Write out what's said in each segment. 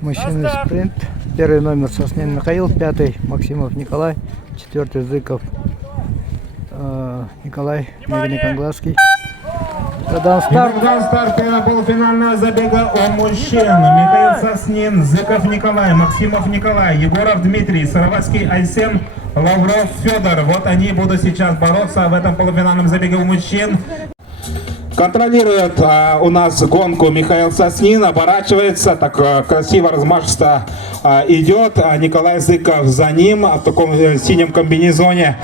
Мужчины спринт. Первый номер Соснин Михаил, пятый Максимов Николай, четвертый Зыков Николай, Мегник-Англасский. Дан старт. Старт полуфинального забега у мужчин. Михаил Соснин, Зыков Николай, Максимов Николай, Егоров Дмитрий, Сыроватский Айсен, Лавров Федор. Вот они будут сейчас бороться в этом полуфинальном забеге у мужчин. Контролирует у нас гонку Михаил Соснин, оборачивается, так красиво, размашисто идет. Николай Зыков за ним в таком синем комбинезоне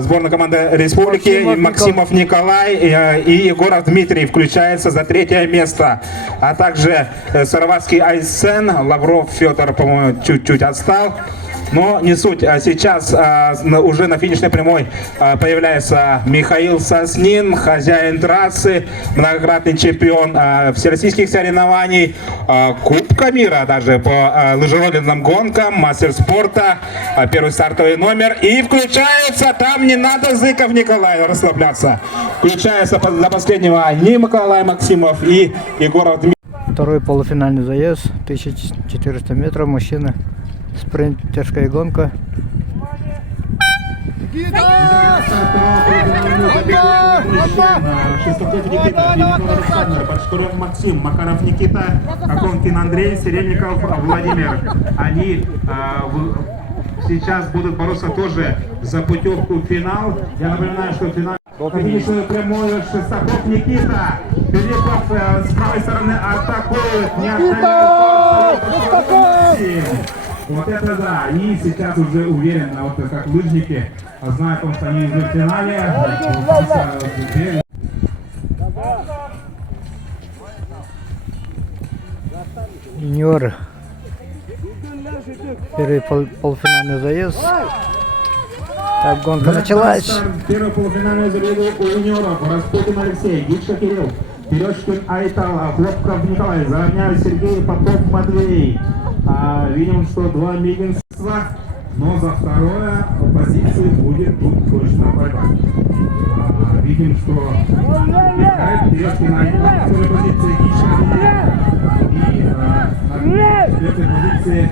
сборной команды республики. Максимов Николай и Егоров Дмитрий включается за третье место. А также Сыроватский Айсен, Лавров Федор, по-моему, чуть-чуть отстал. Но не суть. Сейчас уже на финишной прямой появляется Михаил Соснин, хозяин трассы, многократный чемпион всероссийских соревнований, Кубка мира даже по лыжероллерным гонкам, мастер спорта, первый стартовый номер. И включается, там не надо Зыков Николай расслабляться. Включается до последнего Николай Максимов и Егоров Дмитрий. Второй полуфинальный заезд, 1400 метров, мужчины. Спринтерская гонка. Башкиров Максим, Макаров Никита, Аконкин Андрей, Серельников Владимир. Они сейчас будут бороться тоже за путевку в финал. Я напоминаю, что финал финишную прямую Шестаков Никита. Филиппов с правой стороны атакует. Не отдает. Вот это да, и сейчас уже уверенно, вот как лыжники, знают, что они уже в финале. Юниоры. Первый полуфинальный заезд. Так, гонка началась. Первый полуфинальный заезд у юниоров. Распутин Алексей, Гитша Кирилл, Терешкин Айтал, Хлопков Николай, Заровняев Сергей, Попов Матвей. Видим, что два мигенства, но за второе позиции будет тут точно борьба. Видим, что Терешкин Айтал на второй позиции, Гитша и на третьей позиции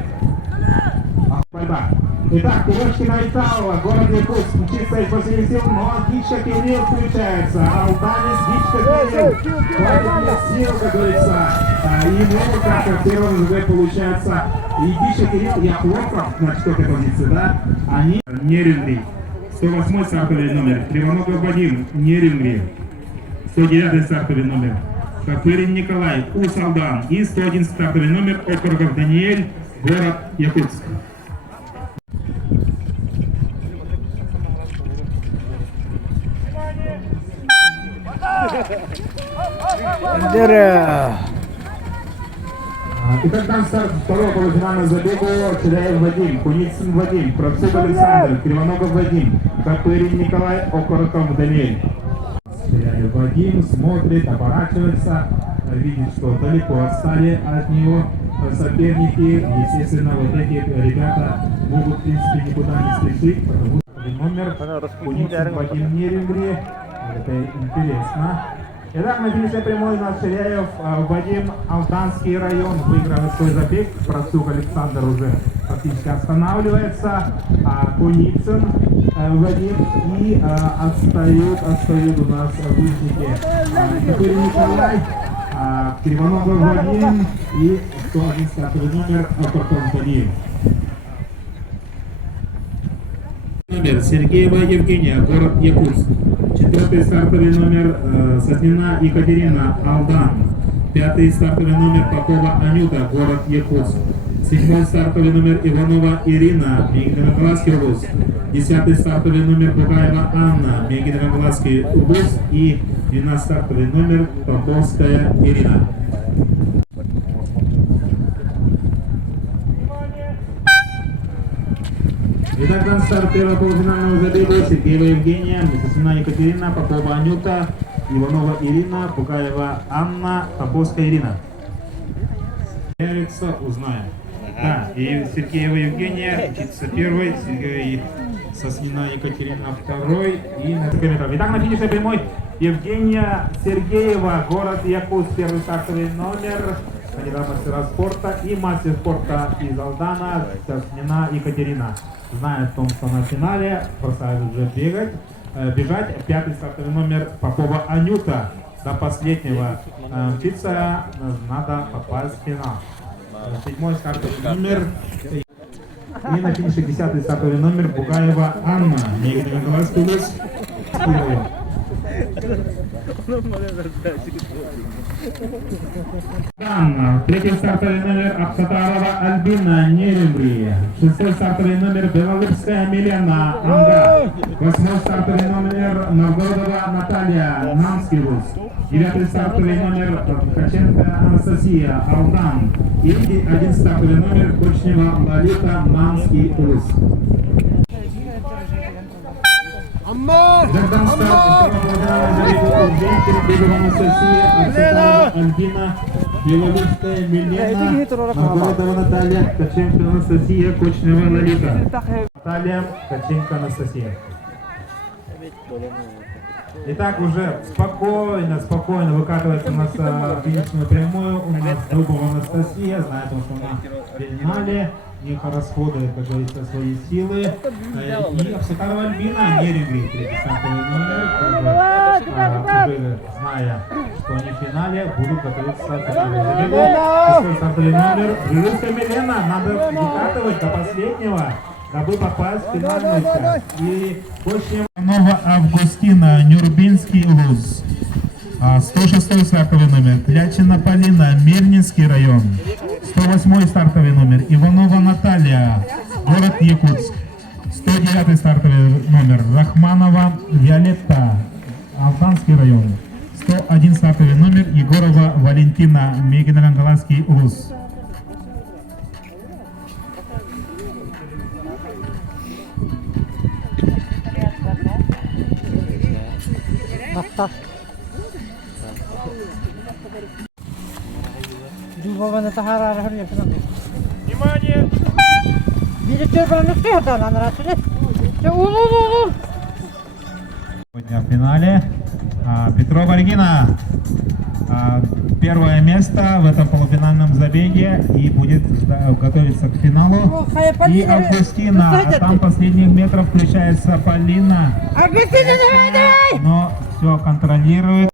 борьба. Итак, Терешкин Айтал, город Якутск, чисто из последних сил, но Гитша Кирилл включается. Алтанис, Гитша Кирилл, хватит сил, как говорится. И много как в первом ЖГ получается. И Гитша Кирилл, и Хлопков на четвертой позиции, да? Они Нерюнгри. 108 стартовый номер. Кривоногов Вадим, Нерюнгри. 109 стартовый номер. Копырин Николай, Усалдан. И 111 стартовый номер, Окоргов Даниэль, город Якутск. Итак, там старт второго полуфинального забега. Черяев Вадим, Куницын Вадим, Процук Александр, Кривоногов Вадим, Копырин Николай, Окороков Даниэль. Черяев Вадим смотрит, оборачивается, видит, что далеко отстали от него соперники. Естественно, вот эти ребята могут, в принципе, никуда не спешить, потому что номер Куницын Вадим Нерюнгри. Это интересно. Итак, на финишной прямой у нас Ширяев Вадим, Алтанский район, выигрывает свой забег. Процук Александр уже практически останавливается. Куницын Вадим и отстают у нас лыжники. Теперь Николай, Кривоногов Вадим и 111 номер Окорков Вадим. Номер Сергеева Евгения, город Якутск. 4-й стартовый номер Соснина Екатерина, Алдан. 5-й стартовый номер Попова Анюта, город Якутск. 7-й стартовый номер Иванова Ирина, Мегнево-Глазский область. 10-й стартовый номер Бугаева Анна, Мегнево-Глазский область. И 12-й стартовый номер Поповская Ирина. Итак, там старт первого полуфинального забега. Сергеева Евгения, Соснина Екатерина, Попова Анюта, Иванова Ирина, Бугаева Анна, Поповская Ирина. Появится, узнаем. Да, и Сергеева Евгения, птица первой, Соснина Екатерина второй и на метров. Итак, на финишной прямой Евгения Сергеева, город Якутск, первый стартовый номер. кандидат мастера спорта, и мастер спорта из Алдана Тяснина Екатерина. Знает о том, что на финале бросает уже бежать. 5-й стартовый номер Попова Анюта. До последнего мчиться, надо попасть в финал. 7-й стартовый номер. И на финише 10-й стартовый номер Бугаева Анна. Николаевская область. Третий стартовый номер Абсатарова Альбина Неребри. 6-й стартовый номер Белолыпская Милена Анга. 8-й стартовый номер Новгородова Наталья Намский вуз. 9-й стартовый номер Ткаченко Анастасия Алдан. И 1 стартовый номер Кочнева Лолита Намский вуз. Жертвам старта Анастасия, Абсатарова Альбина, Белолыпская Милена, Новгородова Наталья, Ткаченко Анастасия, Кочнева Лолита. Наталья, Ткаченко Анастасия. Итак, уже спокойно выкатывается у нас финишную прямую. У нас Дубова Анастасия, знает, что она в финале. Не расходует, как говорится, свои силы. И Абсатарова Альбина Неребри, 3-й стартовый номер, уже зная, что они в финале, будут готовиться к забегу. 6-й стартовый номер Белорусская Милена, надо выкатывать до последнего, дабы попасть в финальную часть. И Кочнева Августина, Нюрбинский ЛУЗ. 106-й стартовый номер Клячина Полина, Мирнинский район. 108-й стартовый номер Иванова Наталья, город Якутск. 109-й стартовый номер Рахманова Виолетта, Алданский район. 101 стартовый номер Егорова Валентина, Мегинагангаланский УЗ. Внимание! Сегодня в финале Петрова Регина. Первое место в этом полуфинальном забеге и будет готовиться к финалу. И Августина, а там последних метров включается Полина. Но все контролирует.